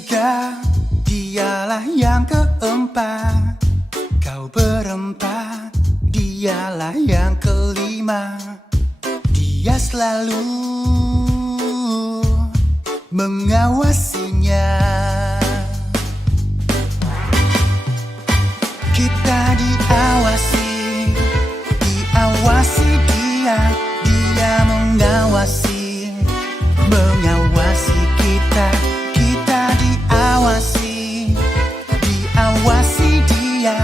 ketiga, dialah yang keempat. Kau berempat, dialah yang kelima. Dia selalu mengawasinya. Kita diawasi, diawasi dia. Dia mengawasi, mengawasi kita. Kita diawasi, diawasi dia.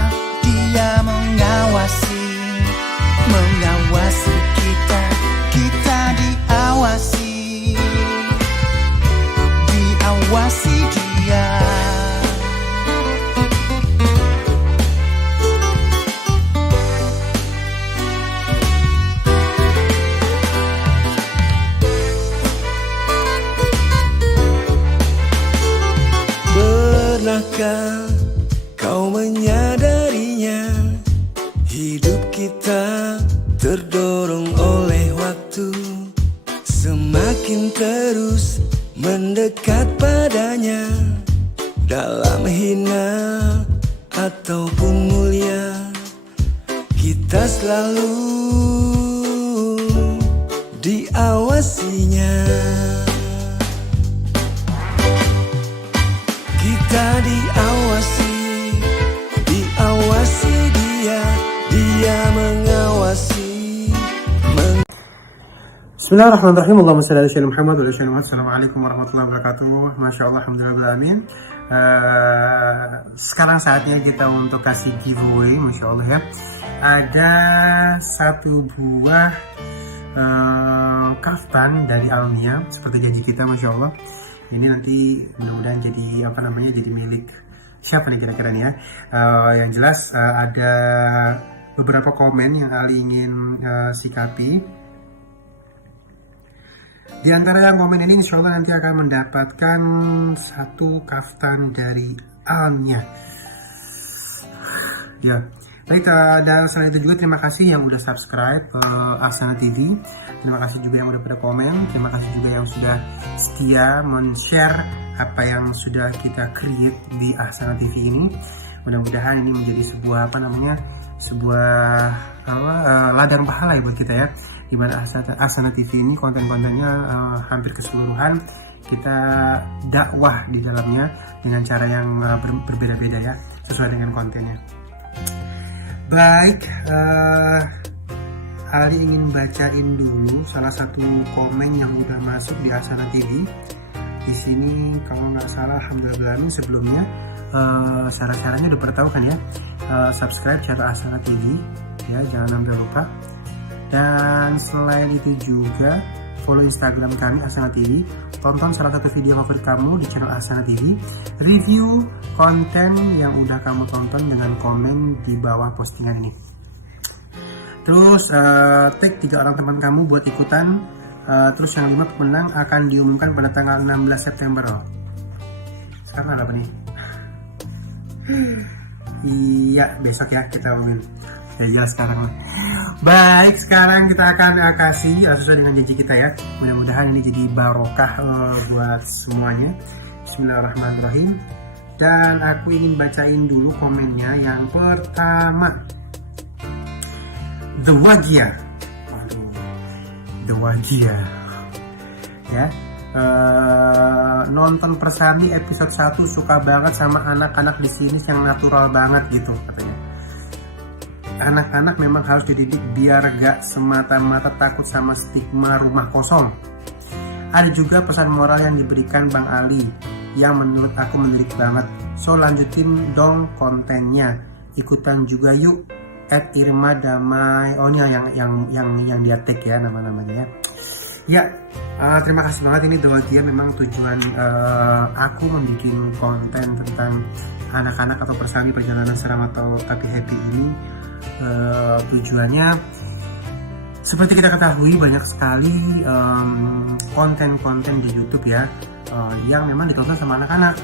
Dia mengawasi, mengawasi kita. Kita diawasi, diawasi dia. Pernahkah kau menyadarinya? Hidup kita terdorong oleh waktu, semakin terus mendekat padanya. Dalam hina ataupun mulia, kita selalu diawasinya. Kita diawasi, diawasi dia. Dia mengawasi. Bismillahirrahmanirrahim. Allahumma shalli ala sayyidina Muhammad wa ala sayyidina Muhammad. Assalamualaikum warahmatullahi wabarakatuh. Masya Allah, alhamdulillah. Sekarang saatnya kita untuk kasih giveaway. Masya Allah ya. Ada satu buah kaftan dari Almia seperti janji kita, Masya Allah. Ini nanti mudah-mudahan jadi jadi milik siapa nih kira-kira nih ya. Yang jelas ada beberapa komen yang Ali ingin sikapi. Di antara yang komen ini insya Allah nanti akan mendapatkan satu kaftan dari Almia. Ya, baik, dan selain itu juga terima kasih yang udah subscribe Ahsanah TV. Terima kasih juga yang udah pada komen. Terima kasih juga yang sudah setia men-share apa yang sudah kita create di Ahsanah TV ini. Mudah-mudahan ini menjadi sebuah ladang pahala ya buat kita ya. Di mana Ahsanah TV ini konten-kontennya hampir keseluruhan kita dakwah di dalamnya dengan cara yang berbeda-beda ya, sesuai dengan kontennya. Baik, Ali ingin bacain dulu salah satu komen yang udah masuk di Ahsanah TV. Di sini kalau nggak salah, alhamdulillah sebelumnya syarat-syaratnya udah pada tahu kan ya. Subscribe channel Ahsanah TV ya, jangan sampai lupa. Dan selain itu juga follow Instagram kami Ahsanah TV. Tonton salah satu video favorit kamu di channel Ahsanah TV. Review konten yang udah kamu tonton dengan komen di bawah postingan ini. Terus tag 3 orang teman kamu buat ikutan. Terus yang 5 pemenang akan diumumkan pada tanggal 16 September. Sekarang apa nih? Iya, besok ya kita umumin. Ya jelas sekarang. Baik, sekarang kita akan kasih sesuai dengan janji kita ya. Mudah-mudahan ini jadi barokah buat semuanya. Bismillahirrahmanirrahim. Dan aku ingin bacain dulu komennya. Yang pertama, The Wagia. The Wagia ya. Nonton Persami episode 1 suka banget sama anak-anak di sini yang natural banget gitu katanya. Anak-anak memang harus dididik biar gak semata-mata takut sama stigma rumah kosong. Ada juga pesan moral yang diberikan Bang Ali yang menurut aku menarik banget. So lanjutin dong kontennya. Ikutan juga yuk. @Irma Damai. Oh ini yang dia tag ya namanya ya. Ya, terima kasih banget. Ini doa dia memang tujuan aku membuat konten tentang anak-anak atau Persami perjalanan seram atau tapi happy ini. Tujuannya seperti kita ketahui banyak sekali konten-konten di YouTube ya yang memang ditonton sama anak-anak,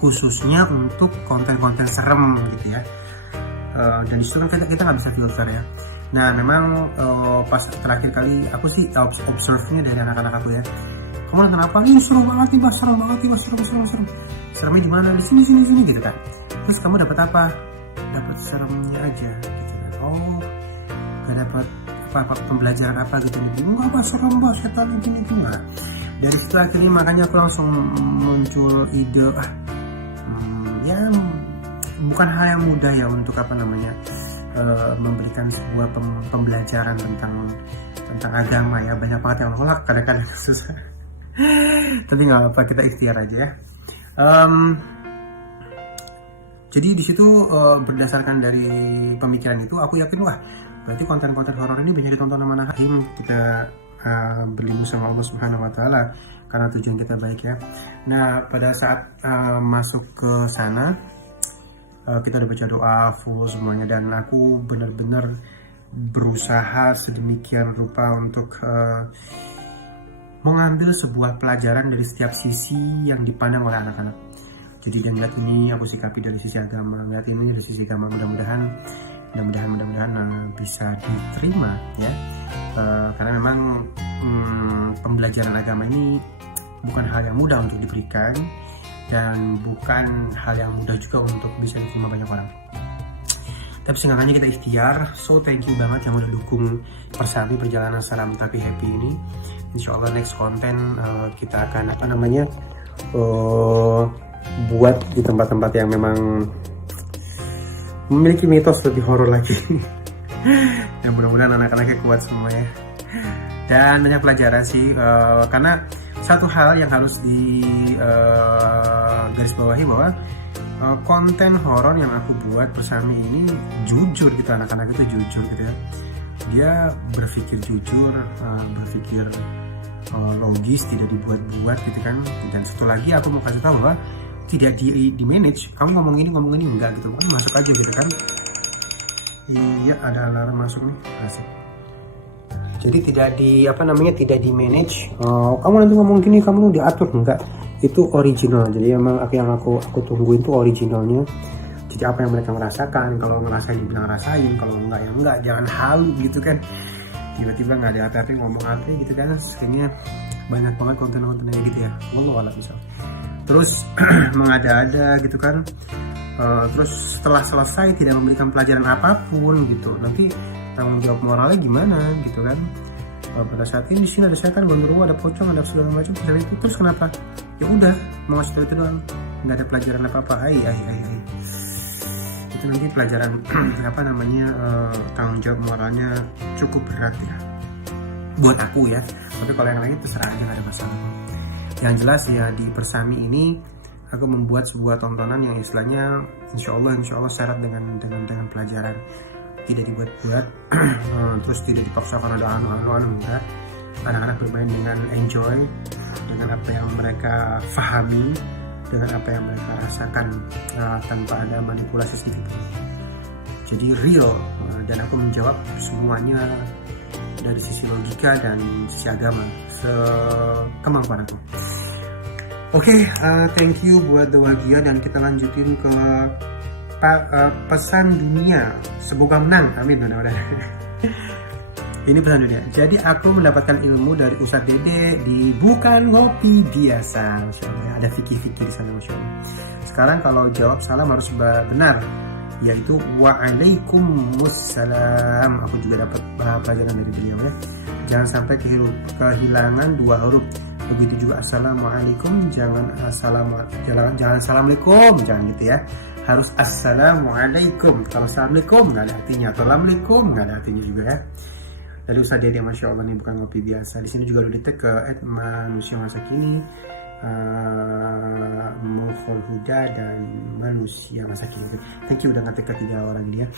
khususnya untuk konten-konten serem gitu ya. Dan disitu kan kita nggak bisa filter ya. Nah memang pas terakhir kali aku sih observe-nya dari anak-anak aku ya, kamu nonton apa? Ih seru banget nih Bas, seru banget nih Bas, seru. Seremnya di mana? Di sini gitu kan. Terus kamu dapat apa? Dapat seremnya aja gitu kan. Oh, gak dapat apa pembelajaran apa gitu nih. Enggak Bas, serem Bas, setan ini nah, dari situ akhirnya makanya aku langsung muncul ide ya bukan hal yang mudah ya untuk apa namanya memberikan sebuah pembelajaran tentang agama ya. Banyak banget yang nolak, kadang-kadang susah. Tapi nggak apa, kita ikhtiar aja ya. Jadi di situ berdasarkan dari pemikiran itu aku yakin wah berarti konten-konten horor ini banyak ditonton sama anak hakim. Kita berlindung sama Allah Subhanahu Wa Taala karena tujuan kita baik ya. Nah pada saat masuk ke sana kita udah baca doa full semuanya dan aku benar-benar berusaha sedemikian rupa untuk mengambil sebuah pelajaran dari setiap sisi yang dipandang oleh anak-anak. Jadi yang lihat ini aku sikapi dari sisi agama, lihat ini dari sisi agama, mudah-mudahan bisa diterima ya. Karena memang pembelajaran agama ini bukan hal yang mudah untuk diberikan dan bukan hal yang mudah juga untuk bisa diterima banyak orang. Tapi seenggaknya kita ikhtiar. So thank you banget yang udah dukung Persami perjalanan seram tapi happy ini. Insya Allah next konten kita akan buat di tempat-tempat yang memang memiliki mitos lebih horor lagi. Dan mudah-mudahan anak-anaknya kuat semua ya. Dan banyak pelajaran sih karena satu hal yang harus di garis bawahi bahwa konten horor yang aku buat Persami ini jujur gitu, anak-anak itu jujur gitu ya. Dia berpikir jujur, berpikir logis, tidak dibuat-buat gitu kan. Dan satu lagi aku mau kasih tahu bahwa tidak di manage, kamu ngomong ini enggak gitu kan, masuk aja gitu kan. Iya ada alarm masuk nih, asik. Jadi tidak di manage. Kamu nanti ngomong gini, kamu diatur enggak? Itu original. Jadi emang yang aku tungguin tuh originalnya. Jadi apa yang mereka merasakan, kalau ngerasain dibilang rasain, kalau enggak ya enggak, jangan halu gitu kan. Tiba-tiba nggak ada hati-hati ngomong hati gitu kan. Kayaknya banyak banget konten-kontennya gitu ya. Wallahu a'lam misal. Terus mengada-ada gitu kan. Terus setelah selesai tidak memberikan pelajaran apapun gitu. Nanti tanggung jawab moralnya gimana gitu kan. Pada saat ini di sini ada setan, gondoruo, ada pocong, ada segala macam itu. Terus kenapa? Ya udah mau ngasih tahu itu doang, nggak ada pelajaran apa-apa. Itu nanti pelajaran tanggung jawab moralnya cukup berat ya buat aku ya. Tapi kalau yang lain terserah aja, nggak ada masalah. Yang jelas ya di Persami ini aku membuat sebuah tontonan yang istilahnya insya Allah syarat dengan pelajaran, tidak dibuat-buat. Terus tidak dipaksakan ada anu enggak. Anak-anak bermain dengan enjoy, dengan apa yang mereka fahami, dengan apa yang mereka rasakan, tanpa ada manipulasi sedikit. Jadi real, dan aku menjawab semuanya dari sisi logika dan sisi agama sekemampuan aku. Oke, thank you buat Dewagia, dan kita lanjutin ke pesan dunia. Semoga menang, amin mudah-mudahan. Ini pesan dunia. Jadi aku mendapatkan ilmu dari Ustadz Dede di Bukan Ngopi Biasa. Masya Allah, ada fikih-fikih di sana, Masya Allah. Sekarang kalau jawab salam harus benar, yaitu Waalaikumsalam. Aku juga dapat pelajaran dari beliau ya. Jangan sampai kehilangan dua huruf. Begitu juga assalamualaikum, jangan assalamualaikum, jangan gitu ya. Harus assalamualaikum. Kalau assalamualaikum nggak ada artinya, atau assalamualaikum nggak ada artinya juga ya. Dari Ustadz Dede, Masya Allah nih, Bukan Ngopi Biasa. Di sini juga udah di-tag ke @manusia masa kini, Muful Huda dan Manusia Masa Kini. Thank you udah nge-tag ke 3 orang dia.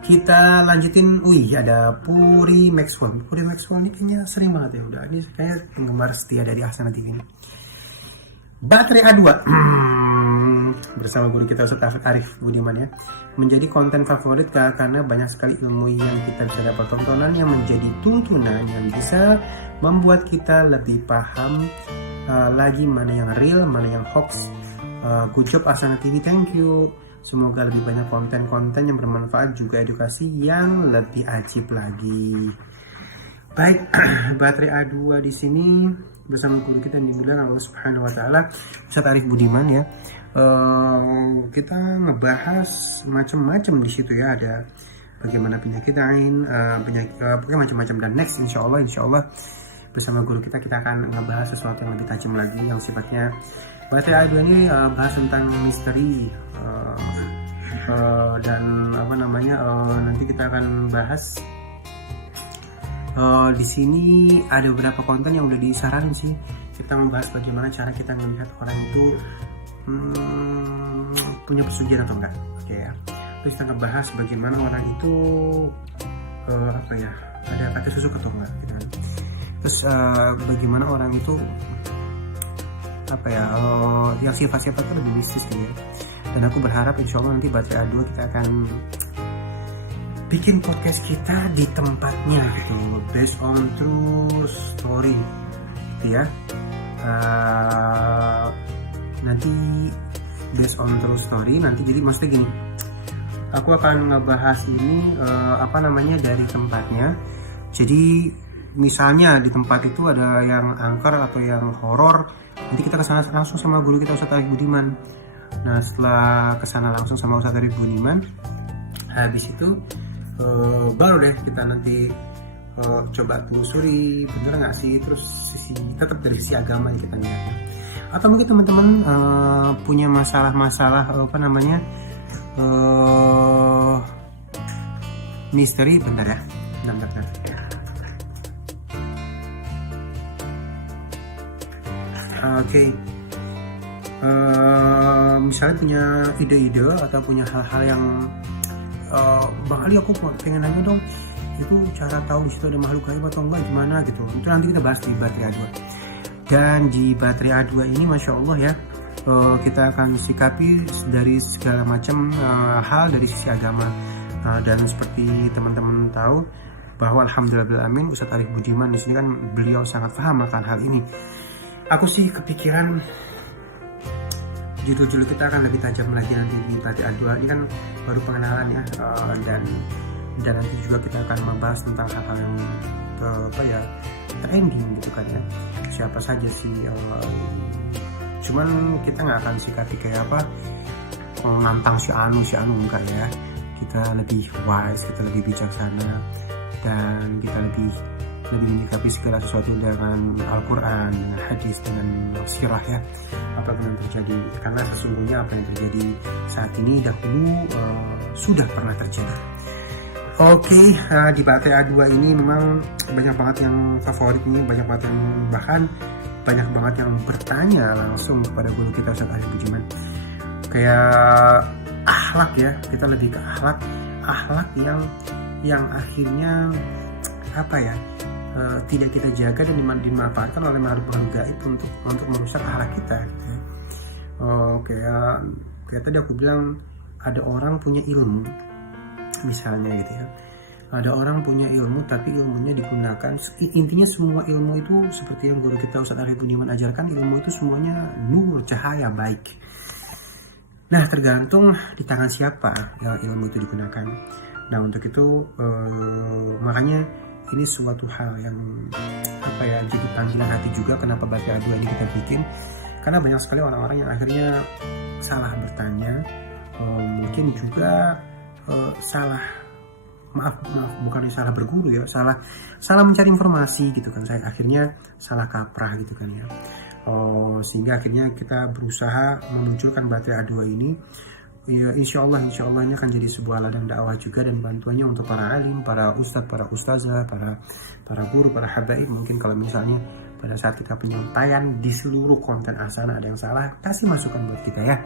Kita lanjutin. Ada Puri Maxwell. Puri Maxwell ini kayaknya sering banget ya, udah ini kayaknya penggemar setia dari Ahsanah TV ini. Baterai A2 bersama guru kita Ustaz Taufik Arif Budiman ya, menjadi konten favorit karena banyak sekali ilmu yang kita bisa dapat, tontonan yang menjadi tuntunan yang bisa membuat kita lebih paham lagi mana yang real, mana yang hoax. Good job Ahsanah TV, thank you. Semoga lebih banyak konten-konten yang bermanfaat, juga edukasi yang lebih ajib lagi. Baik, baterai A2 di sini bersama guru kita yang dimuliakan Allah Subhanahu wa taala, Ustaz Arif Budiman ya. Kita ngebahas macam-macam di situ ya, ada bagaimana penyakit ain, pokoknya macam-macam. Dan next insya Allah bersama guru kita akan ngebahas sesuatu yang lebih tajam lagi, yang sifatnya Baterai A2 ini bahas tentang misteri dan nanti kita akan bahas di sini ada beberapa konten yang udah disaranin sih. Kita membahas bagaimana cara kita melihat orang itu punya pesugihan atau enggak, oke ya. Terus kita ngebahas bagaimana orang itu ada kata susuk atau enggak gitu kan. Terus bagaimana orang itu yang sifat-sifatnya lebih mistis gitu ya. Dan aku berharap insya Allah nanti Baterai A2 kita akan bikin podcast kita di tempatnya gitu, based on true story gitu ya. Nanti based on true story nanti, jadi maksudnya gini, aku akan ngebahas ini dari tempatnya. Jadi misalnya di tempat itu ada yang angker atau yang horor, nanti kita kesana langsung sama guru kita Ustaz Arif Budiman. Nah setelah kesana langsung sama Ustaz Arif Budiman, habis itu baru deh kita nanti coba telusuri bener nggak sih, terus tetap dari sisi agama kita lihatnya. Atau mungkin teman-teman punya masalah-masalah misteri. Bentar ya, bentar. Oke. Misalnya punya ide-ide atau punya hal-hal yang Bang Ali, aku pengen nanya dong, itu cara tahu situ ada makhluk gaib atau enggak gimana gitu. Itu nanti kita bahas di Baterai A2. Dan di Baterai A2 ini Masya Allah ya, kita akan sikapi dari segala macam hal dari sisi agama. Dan seperti teman-teman tahu bahwa alhamdulillahirrahmanirrahim Ustaz Arif Budiman di sini kan beliau sangat paham akan hal ini. Aku sih kepikiran judul-judul kita akan lebih tajam lagi nanti di Baterai A2. Ini kan baru pengenalan ya, dan nanti juga kita akan membahas tentang hal-hal yang trending gitu kan ya. Siapa saja sih, cuman kita nggak akan sikapi kayak nantang si anu enggak ya. Kita lebih wise, kita lebih bijaksana, dan kita lebih menyikapi segala sesuatu dengan Al-Quran, dengan hadis, dengan sirah ya, apapun yang terjadi. Karena sesungguhnya apa yang terjadi saat ini dahulu sudah pernah terjadi. Oke, di Baterai A2 ini memang banyak banget yang favorit ini, banyak banget yang banyak banget yang bertanya langsung kepada guru kita Ustaz Arif Budiman. Kayak akhlak ya, kita lebih ke akhlak yang akhirnya tidak kita jaga dan dimanfaatkan oleh makhluk gaib untuk merusak akhlak kita. Kayak tadi aku bilang, ada orang punya ilmu misalnya gitu ya. Ada orang punya ilmu tapi ilmunya digunakan, intinya semua ilmu itu seperti yang guru kita Ustaz Arif Budiman ajarkan, ilmu itu semuanya nur, cahaya, baik. Nah tergantung di tangan siapa yang ilmu itu digunakan. Nah untuk itu makanya ini suatu hal yang jadi panggilan hati juga kenapa Baterai A2 ini kita bikin, karena banyak sekali orang-orang yang akhirnya salah bertanya, mungkin juga bukan salah berguru ya, salah mencari informasi gitu kan. Saya akhirnya salah kaprah gitu kan ya. Sehingga akhirnya kita berusaha memunculkan Baterai A2 ini. Ya, insya Allah ini akan jadi sebuah ladang dakwah juga, dan bantuannya untuk para alim, para ustadz, para ustazah, para guru, para habaib. Mungkin kalau misalnya pada saat kita penyampaian di seluruh konten asana ada yang salah, kasih masukan buat kita ya.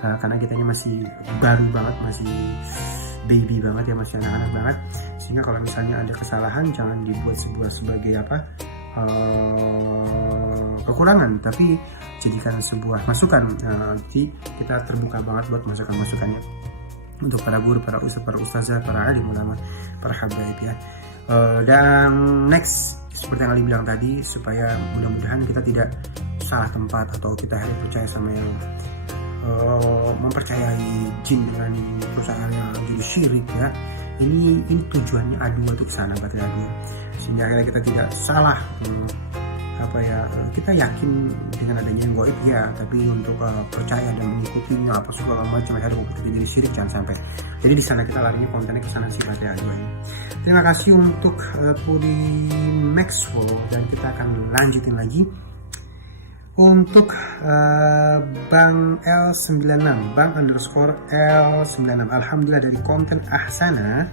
Karena kitanya masih baru banget, masih baby banget ya, masih anak-anak banget. Sehingga kalau misalnya ada kesalahan jangan dibuat sebagai kekurangan, tapi jadikan sebuah masukan. Jadi kita terbuka banget buat masukan-masukannya untuk para guru, para ustadz, para ustazah, para alim ulama, para habaib ya. Dan next, seperti yang Ali bilang tadi, supaya mudah-mudahan kita tidak salah tempat atau kita harus percaya sama yang mempercayai jin dengan perusahaan yang jadi syirik ya. Ini tujuannya A2 itu kesana, Baterai A2, sehingga akhirnya kita tidak salah kita yakin dengan adanya yang gaib ya, tapi untuk percaya dan mengikutinya apa segala macam akhirnya kita jadi syirik, jangan sampai. Jadi di sana kita larinya kontennya ke sana sih Batai Adua ini. Terima kasih untuk Pudi Maxwell, dan kita akan lanjutin lagi untuk Bang L96, Bang _L96. Alhamdulillah dari konten Ahsana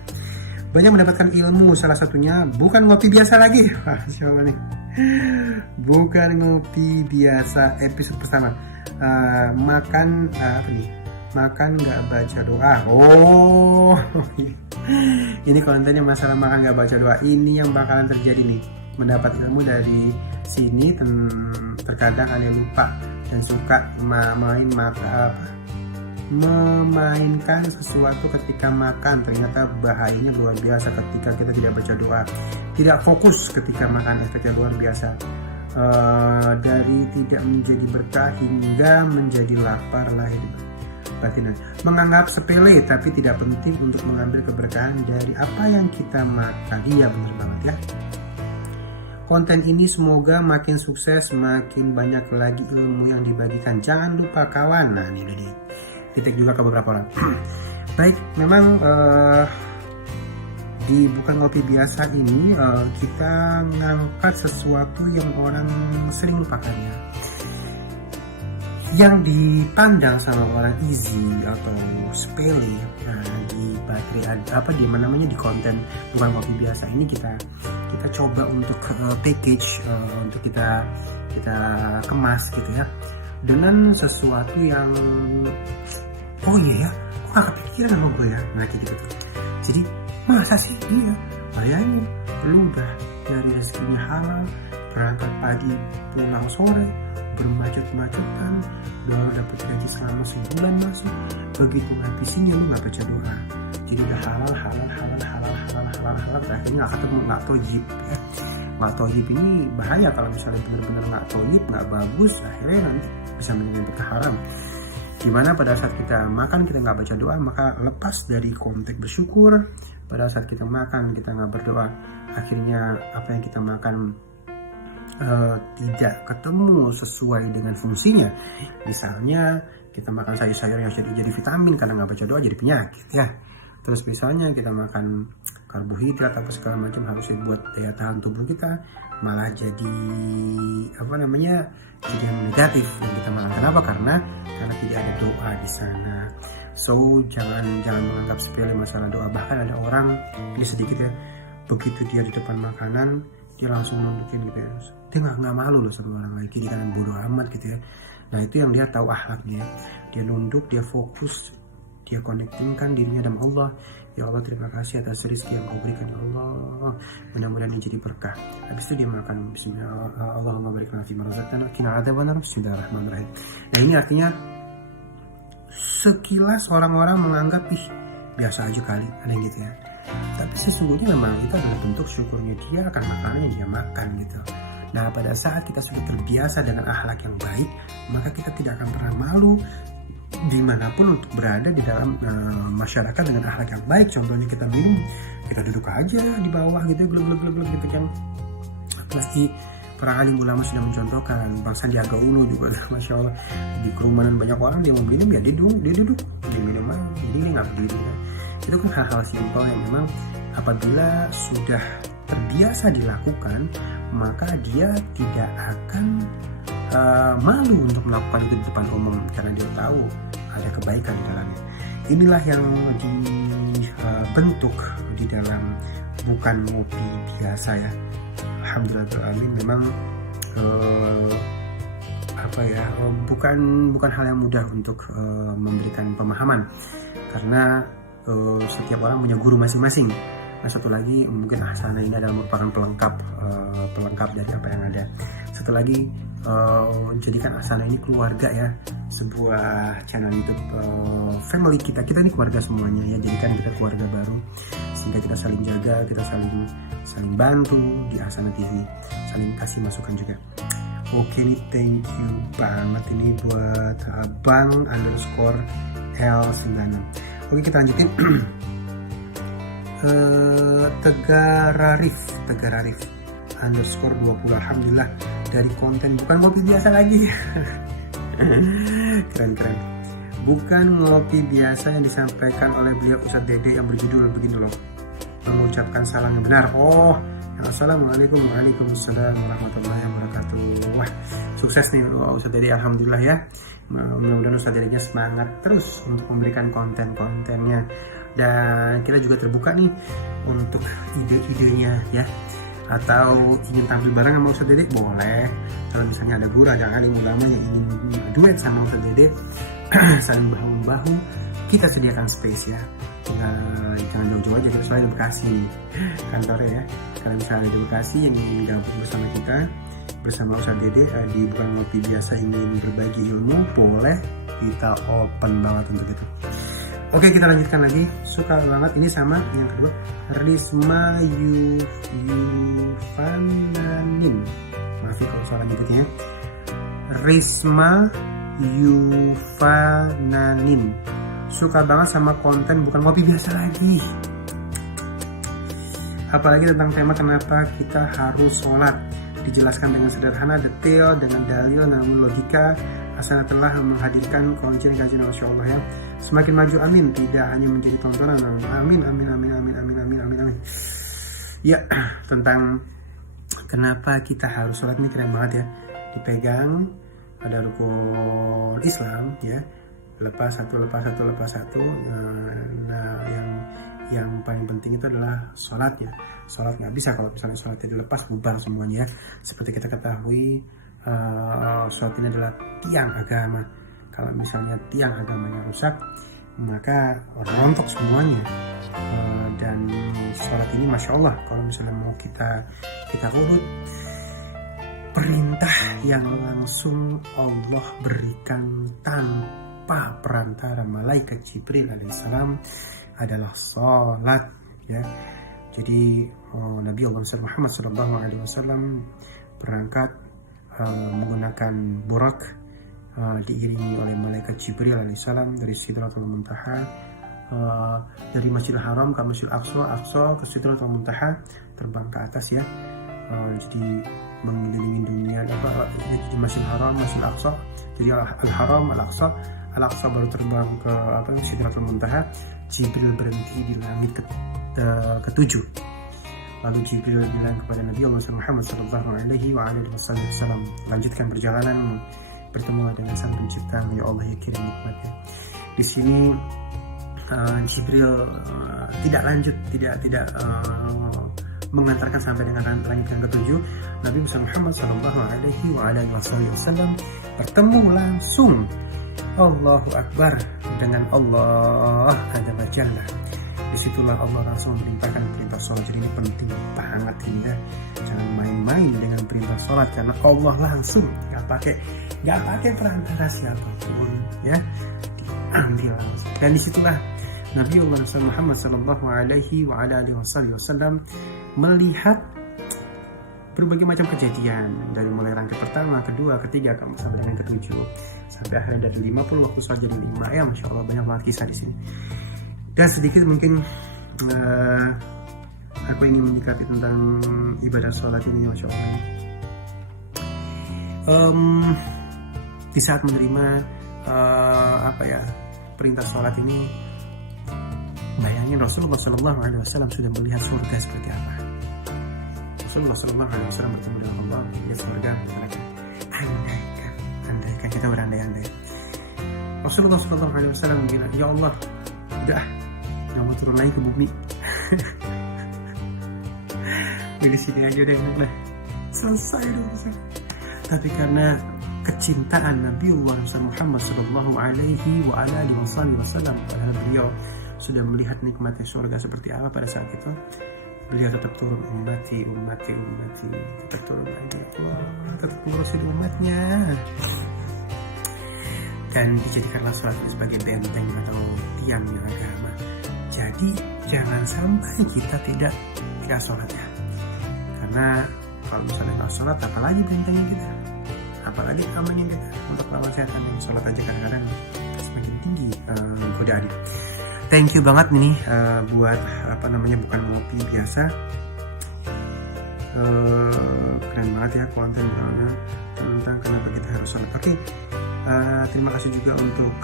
banyak mendapatkan ilmu, salah satunya bukan ngopi biasa lagi. Masya Allah nih, bukan ngopi biasa. Episode pertama makan makan nggak baca doa. Oh ini kontennya masalah makan nggak baca doa. Ini yang bakalan terjadi nih, mendapat ilmu dari sini. Terkadang aneh lupa dan suka memainkan sesuatu ketika makan. Ternyata bahayanya luar biasa ketika kita tidak baca doa, tidak fokus ketika makan, efeknya luar biasa. Dari tidak menjadi berkah hingga menjadi lapar lahir batinan. Menganggap sepele tapi tidak penting untuk mengambil keberkahan dari apa yang kita makan. Iya benar banget ya. Konten ini semoga makin sukses, makin banyak lagi ilmu yang dibagikan. Jangan lupa kawan. Nah ini udah titik juga ke beberapa orang. Baik, memang di bukan ngopi biasa ini kita ngangkat sesuatu yang orang sering lupakan ya, yang dipandang sama orang easy atau sepele. Nah di Baterai di konten bukan ngopi biasa ini kita coba untuk package, untuk kita kemas gitu ya, dengan sesuatu yang oh iya ya, kok gak kepikiran sama gue ya, nah kayak gitu. Jadi masa sih dia bayangin lu udah dari rezekinya halal, berangkat pagi pulang sore, bermacet-macetan, udah dapet gaji selama sebulan masuk, begitu ngabisinnya lu gak baca doa. Jadi udah halal, akhirnya gak ketemu, gak tojib ya. Gak tojib ini bahaya kalau misalnya benar-benar gak tojib, gak bagus, akhirnya nanti bisa menyebabkan ke haram. Gimana pada saat kita makan kita nggak baca doa, maka lepas dari konteks bersyukur. Pada saat kita makan kita nggak berdoa, akhirnya apa yang kita makan tidak ketemu sesuai dengan fungsinya. Misalnya kita makan sayur-sayur yang jadi vitamin, karena nggak baca doa jadi penyakit ya. Terus misalnya kita makan karbohidrat apa segala macam harusnya buat daya tahan tubuh kita, malah jadi jadi yang negatif yang kita makan. Kenapa? Karena tidak ada doa di sana. So jangan menganggap sepele masalah doa. Bahkan ada orang, ini sedikit ya, begitu dia di depan makanan dia langsung nunjukin gitu ya, dia nggak malu loh sama orang lain, kiri kanan bodoh amat gitu ya. Nah itu yang dia tahu akhlaknya, dia nunduk, dia fokus, dia connectingkan dirinya dengan Allah. Ya Allah, terima kasih atas rezeki yang kau berikan ya Allah, mudah-mudahan ini jadi berkah. Habis itu dia makan bismillah, Allahumma barik lana fima razaqtana qina adzabannar. Bismillahirrahmanirrahim. Nah ini artinya sekilas orang-orang menganggap biasa aja kali, ada yang gitu ya. Tapi sesungguhnya memang itu adalah bentuk syukurnya dia akan makanan yang dia makan gitu. Nah pada saat kita sudah terbiasa dengan akhlak yang baik, maka kita tidak akan pernah malu dimanapun untuk berada di dalam masyarakat dengan akhlak yang baik. Contohnya kita minum, kita duduk aja di bawah gitu, glug gitu kan. Apalagi para alim ulama sudah mencontohkan. Bang Sandiaga Uno juga, masya Allah, di kerumunan banyak orang dia mau minum ya dia duduk, dia minum aja, jadi dia nggak berdiri kan. Itu kan hal-hal simpel yang memang apabila sudah terbiasa dilakukan, maka dia tidak akan malu untuk melakukan itu di depan umum, karena dia tahu ada kebaikan di dalamnya. Inilah yang dibentuk di dalam bukan ngopi biasa ya. Alhamdulillah memang bukan hal yang mudah untuk memberikan pemahaman, karena setiap orang punya guru masing-masing. Nah satu lagi mungkin Ahsana ini adalah merupakan pelengkap dari apa yang ada. Satu lagi jadikan Ahsana ini keluarga ya, sebuah channel YouTube family kita ini keluarga semuanya ya. Jadikan kita keluarga baru sehingga kita saling jaga, kita saling bantu di Ahsana TV, saling kasih masukan juga. Oke nih, thank you banget ini buat Bang _L96. Oke kita lanjutin. Tegararif _20. Alhamdulillah dari konten bukan ngopi biasa lagi. Keren. Bukan ngopi biasa yang disampaikan oleh beliau Ustadz Dede yang berjudul begini loh, mengucapkan salam yang benar. Oh, assalamualaikum, waalaikumsalam warahmatullahi wabarakatuh. Wah, sukses nih Ustadz Dede, alhamdulillah ya. Mudah-mudahan Ustadz Dedenya semangat terus untuk memberikan konten-kontennya, dan kita juga terbuka nih untuk ide-idenya ya, atau ingin tampil bareng sama Ustadz Dede boleh. Kalau misalnya ada guru, ada alim ulama yang ingin duet sama Ustadz Dede, saling bahu-bahu, kita sediakan space ya. Jangan jauh-jauh aja, kita selalu di Bekasi kantornya ya. Kalau misalnya ada di Bekasi yang ingin gabung bersama kita, bersama Ustadz Dede di Bukan Ngopi Biasa, ingin berbagi ilmu, boleh, kita open banget untuk itu. Oke, kita lanjutkan lagi. Suka banget ini sama yang kedua, Risma Yufananin. Maaf kalau salah nyebutnya. Risma Yufananin. Suka banget sama konten Bukan Ngopi Biasa lagi. Apalagi tentang tema kenapa kita harus sholat. Dijelaskan dengan sederhana, detail, dengan dalil, namun logika. Asana telah menghadirkan kajian-kajian, Masya Allah ya. Semakin maju, amin. Tidak hanya menjadi tontonan, amin. Ya, tentang kenapa kita harus sholat ini keren banget ya. Dipegang, ada rukun Islam ya. Lepas satu. Nah, yang paling penting itu adalah sholat ya. Sholat nggak bisa kalau misalnya sholatnya dilepas, bubar semuanya ya. Seperti kita ketahui, sholat ini adalah tiang agama. Kalau misalnya tiang agamanya rusak, maka rontok semuanya. Dan sholat ini Masya Allah, kalau misalnya mau kita urut, perintah yang langsung Allah berikan tanpa perantara malaikat Jibril alaihissalam adalah sholat ya. Jadi Nabi Allah Muhammad SAW berangkat menggunakan burak, diiringi oleh malaikat Jibril alaihissalam dari Sidratul Muntaha, dari Masjidil Haram ke Masjidil Aqsa ke Sidratul Muntaha, terbang ke atas ya. Jadi mengelilingi dunia, di Masjidil Haram, Masjidil Aqsa, jadi Al-Haram, Al-Aqsa baru terbang ke Sidratul Muntaha. Jibril berhenti di langit ketujuh. Lalu Jibril bilang kepada Nabi Allah Muhammad SAW, lanjutkan perjalanan, bertemu dengan Sang Pencipta, ya Allah ya kirim nikmatnya. Di sini Jibril tidak lanjut, tidak mengantarkan sampai dengan langit yang ketujuh. Nabi Muhammad SAW bertemu langsung, Allahu Akbar, dengan Allah Azza wa Jalla. Disitulah Allah langsung memerintahkan perintah sholat. Jadi ini penting banget ini ya. Jangan main-main dengan perintah sholat, karena Allah langsung nggak pakai perantara siapapun ya, diambil langsung. Dan disitulah Nabi Muhammad SAW melihat berbagai macam kejadian, dari mulai rangkaian pertama, kedua, ketiga, sampai dengan ketujuh, sampai akhirnya dari 50 waktu saja jadi 5 ya. Masya Allah, banyak banget kisah di sini. Dan sedikit mungkin aku ingin menyikapi tentang ibadah sholat ini, Masya Allah. Di saat menerima perintah sholat ini, bayangin Rasulullah SAW sudah melihat surga seperti apa. Rasulullah SAW bertemu dengan Allah, lihat surga. Andaikan kita berandai-andai, Rasulullah SAW bilang, ya Allah, udah, nggak mau turun lagi ke bumi. Di sini aja deh, udah selesai dong. Tapi karena kecintaan Nabiullah Muhammad SAW, padahal beliau sudah melihat nikmatnya surga seperti apa pada saat itu, beliau tetap turun, ummati, tetap turun lagi, Allah, tetap ngurusin umatnya. Dan dijadikanlah sholat sebagai benteng atau tiangnya agama. Jadi jangan sampai kita tidak sholat ya. Karena kalau misalnya nggak sholat, apalagi bentengnya kita, apalagi amannya kita untuk lawan setan. Yang sholat aja kadang-kadang semakin tinggi godaan. Thank you banget nih buat bukan ngopi biasa. Keren banget ya konten-kontennya tentang kenapa kita harus sholat. Oke, terima kasih juga untuk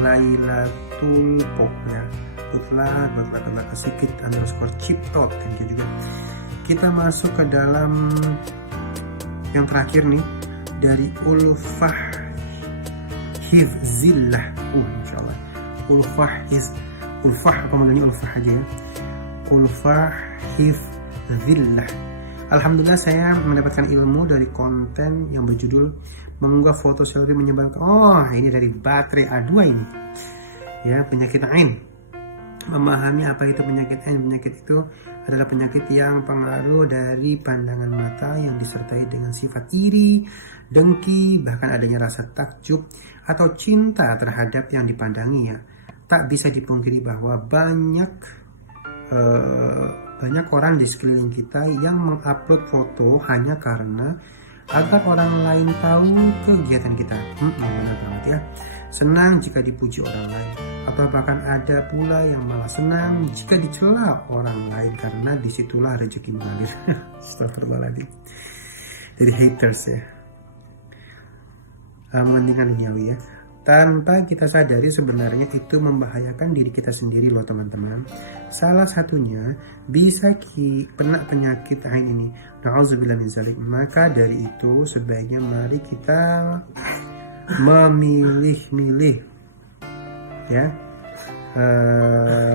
Lailatul Pop ya. Good luck sedikit underscore chiptot, thank you juga. Kita masuk ke dalam yang terakhir nih, dari Ulfah Hifzillah. Masya Allah. Ulfah apa manggilnya Ulfah aja ya. Ulfah Hifzillah. Alhamdulillah saya mendapatkan ilmu dari konten yang berjudul mengunggah foto selfie menyebalkan. Oh, ini dari baterai A2 ini. Ya, penyakit ain. Memahami apa itu penyakit ain. Penyakit itu adalah penyakit yang pengaruh dari pandangan mata yang disertai dengan sifat iri, dengki, bahkan adanya rasa takjub atau cinta terhadap yang dipandangi ya. Tak bisa dipungkiri bahwa banyak orang di sekeliling kita yang mengupload foto hanya karena agar orang lain tahu kegiatan kita. Benar banget ya. Senang jika dipuji orang lain, atau bahkan ada pula yang malah senang jika dicela orang lain karena disitulah rezeki mengalir. Astagfirullahaladzim. Jadi haters ya. Mementingkan duniawi ya. Tanpa kita sadari sebenarnya itu membahayakan diri kita sendiri loh teman-teman. Salah satunya bisa kena penyakit ain ini. Na'udzubillah min dzalik. Maka dari itu sebaiknya mari kita memilih-milih ya.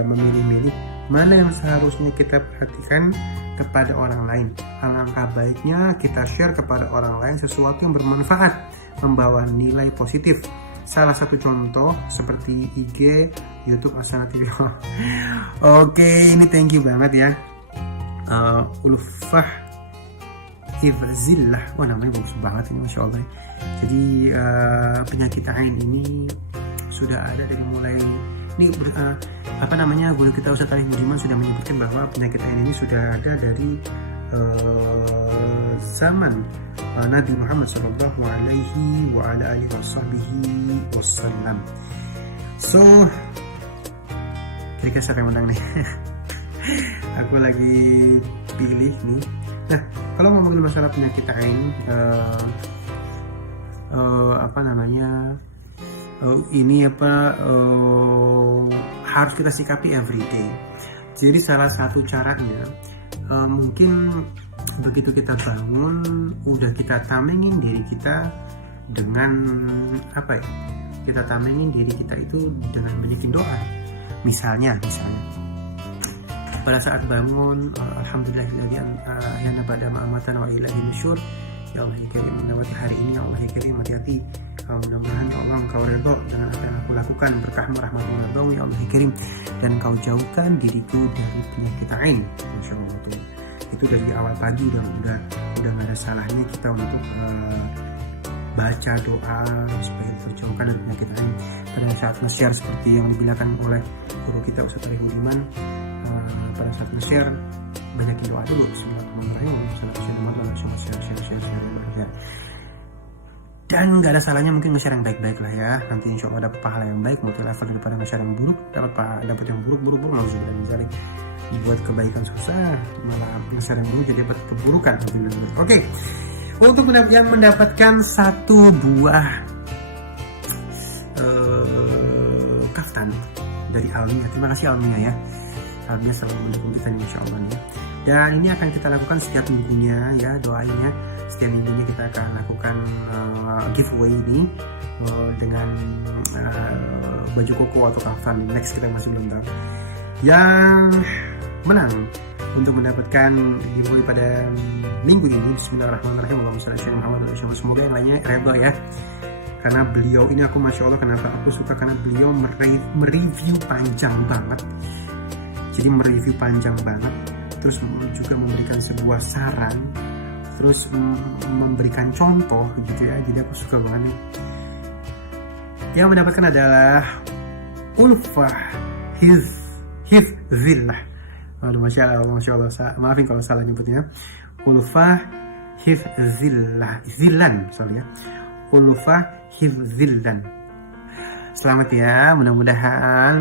Memilih-milih mana yang seharusnya kita perhatikan kepada orang lain. Alangkah baiknya kita share kepada orang lain sesuatu yang bermanfaat, membawa nilai positif. Salah satu contoh seperti IG, YouTube, Asana TV. Oke, ini thank you banget ya. Ulfah Hifzillah. Wah, namanya bagus banget ini, Masya Allah. Jadi penyakit ain ini sudah ada dari mulai ini guru kita Ustaz Arif Budiman sudah menyebutkan bahwa penyakit ain ini sudah ada dari zaman Nabi Muhammad Sallallahu Alaihi wa ala alihi wasallam. So, kira-kira siapa yang menang nih? Aku lagi pilih nih. Nah, kalau ngomongin masalah penyakit ain, harus kita sikapi everyday. Jadi salah satu caranya mungkin begitu kita bangun udah kita tamengin diri kita dengan kita tamengin diri kita itu dengan banyakin doa. Misalnya pada saat bangun, alhamdulillahilladzi ahyana ba'da ma amatana wa ilaihi nusyur. Ya Allah ya Karim, melewati hari ini ya Allah ya Karim, hati-hati. Mudah-mudahan ya Allah Engkau redha dengan apa yang aku lakukan, berkahmu rahmatmu ya Allah ya Karim, dan Kau jauhkan diriku dari penyakit ain. Masya Allah tuh. Itu dari awal pagi udah nggak ada salahnya kita untuk baca doa supaya terjauhkan dari penyakit ain. Pada saat nge-share seperti yang dibilangkan oleh guru kita Ustaz Arif Budiman, pada saat nge-share banyakin doa dulu. Share. Dan nggak ada salahnya mungkin nge-share yang baik-baik lah ya. Nanti insya Allah dapat pahala yang baik, multi level daripada nge-share yang buruk. Dapat yang buruk nggak misalnya buat kebaikan susah, malah nge-share yang buruk jadi dapat keburukan. Oke. Untuk yang mendapatkan satu buah kaftan dari Almia. Terima kasih Almia ya. Almia selalu mendukung kita nih, insya Allah nih. Dan ini akan kita lakukan setiap minggunya ya, doanya. Setiap minggunya kita akan lakukan giveaway ini dengan baju koko atau kaftan. Next kita masih belum tahu. Yang menang untuk mendapatkan giveaway pada minggu ini, bismillahirrahmanirrahim, semoga yang lainnya redha ya. Karena beliau ini aku Masya Allah, kenapa aku suka, karena beliau mereview panjang banget. Jadi mereview panjang banget, terus juga memberikan sebuah saran, terus memberikan contoh gitu ya. Jadi aku suka banget nih. Yang mendapatkan adalah Ulfah Hifzillah. Waduh, Masya Allah, maafin kalau salah nyebutnya. Ulfah Hifzillah, Ulfah Hifzillah. Selamat ya, mudah-mudahan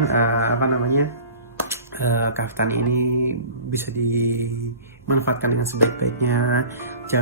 kaftan ini bisa dimanfaatkan dengan sebaik-baiknya.